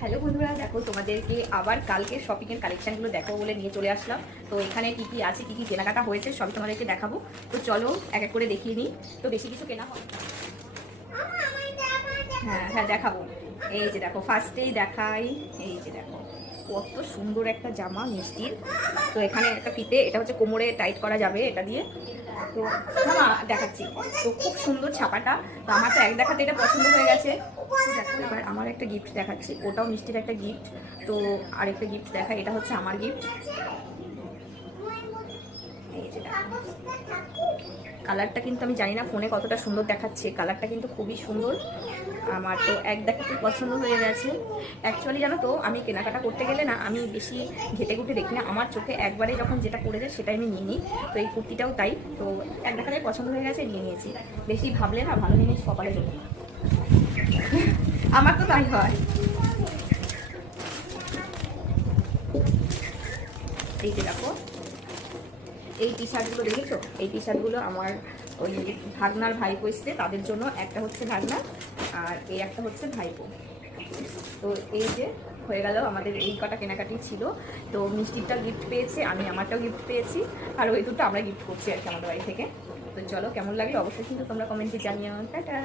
Hello বন্ধুরা, দেখো তোমাদেরকে আবার কালকে শপিংয়ের কালেকশনগুলো দেখো বলে নিয়ে চলে আসলাম। তো এখানে কি কি আছে, কি কি কেনাকাটা হয়েছে সবই তোমাদেরকে দেখাবো। তো চলো এক এক করে দেখিয়ে নিই। তো বেশি কিছু কেনা হয়। হ্যাঁ হ্যাঁ দেখাবো। এই যে দেখো, ফার্স্টেই দেখাই। এই যে দেখো কত সুন্দর একটা জামা মিষ্টির। তো এখানে একটা ফিতে, এটা হচ্ছে কোমরে টাইট করা যাবে এটা দিয়ে। তো না দেখাচ্ছি। তো খুব সুন্দর ছাপাটা। তো আমার তো এক দেখাতে এটা পছন্দ হয়ে গেছে। তো দেখো এবার আমার একটা গিফট দেখাচ্ছি, ওটাও মিষ্টির একটা গিফট। তো আরেকটা গিফট দেখা, এটা হচ্ছে আমার গিফট। এই যে দেখো, কালারটা কিন্তু আমি জানি না ফোনে কতটা সুন্দর দেখাচ্ছে, কালারটা কিন্তু খুবই সুন্দর। আমার তো এক দেখাতে পছন্দ হয়ে গেছে। অ্যাকচুয়ালি জানো তো, আমি কেনাকাটা করতে গেলে না, আমি বেশি ঘেটে ঘুটে দেখি না, আমার চোখে একবারে যখন যেটা পড়ে যায় সেটাই আমি নিয়ে নিই। তো এই কুর্তিটাও তাই। তো এক দেখাতে পছন্দ হয়ে গেছে, নিয়ে নিয়েছি। বেশি ভাবলে না ভালো জিনিস কপালে জন্য। আমার তো তাই হয়। এই যে দেখো, এই টি শার্টগুলো দেখেছো? এই টি শার্টগুলো আমার ওই ভাগনার ভাইপো এসছে, তাদের জন্য। একটা হচ্ছে ভাগনা আর এই একটা হচ্ছে ভাইপো। তো এই যে হয়ে গেল আমাদের এই কটা কেনাকাটি ছিল। তো মিষ্টিরটা গিফট পেয়েছে, আমি আমারটাও গিফট পেয়েছি। আর ওই দুটো আমরা গিফট করছি আর কি আমাদের বাড়ি থেকে। তো চলো, কেমন লাগলো অবশ্যই কিন্তু তোমরা কমেন্টে জানিও। টাটা।